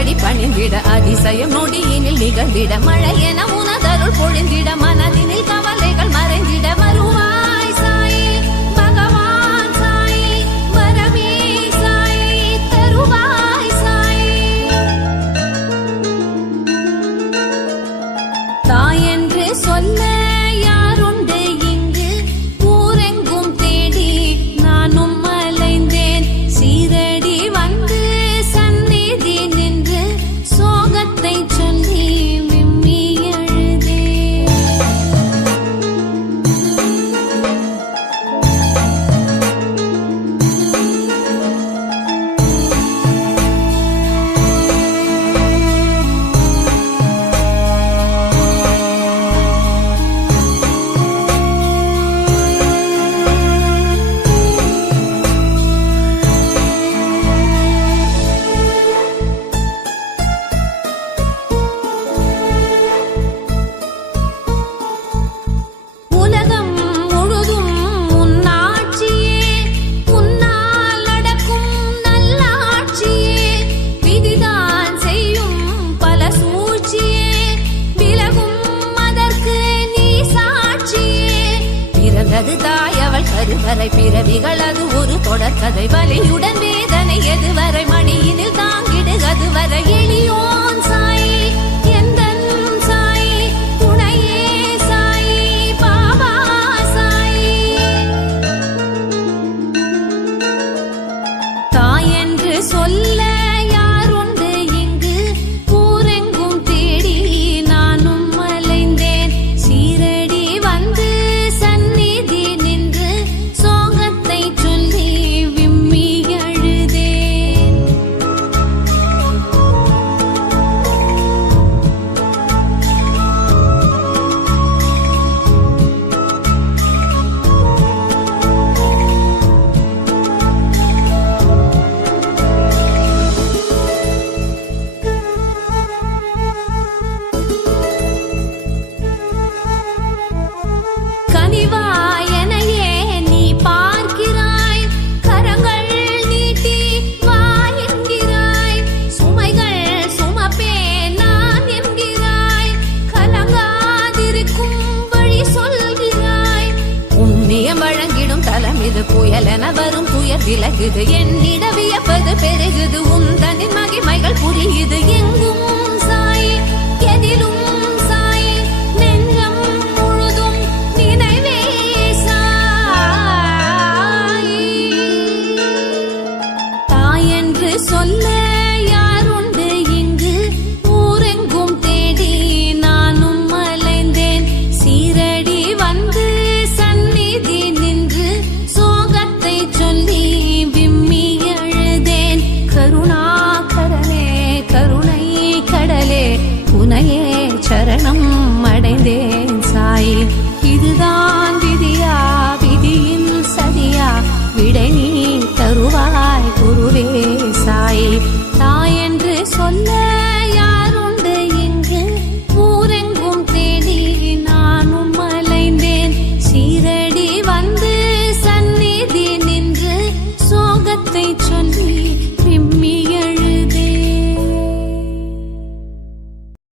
அடி பணிந்திட அதிசயம் நொடியினில் நிகழ்ந்திட மழை என உனதருள் பொழிந்திட மனதினில் கவலைகள் மறைந்திட வருவாய் சாயி பகவான் சாயி வரவே சாயி தருவாய் சாயி தாய் என்று சொல்ல கருவறை பிறவிகள் அது ஒரு தொடர்கதை வலியுடன் வேதனை எதுவரை மடியினில் தாங்கிடு அதுவரை எளியோன் சாயி எந்தன் சாயி துணையே சாயி பாபா சாயி தாய் என்று சொல்ல யாருண்டு இங்கு ஊரெங்கும் தேடி நானும் அலைந்தேன் சீரடி வந்து புயலென வரும் துயர் விலகுது என்னிட வியப்பது பெருகுது உந்தனின் மகிமைகள் புரியுது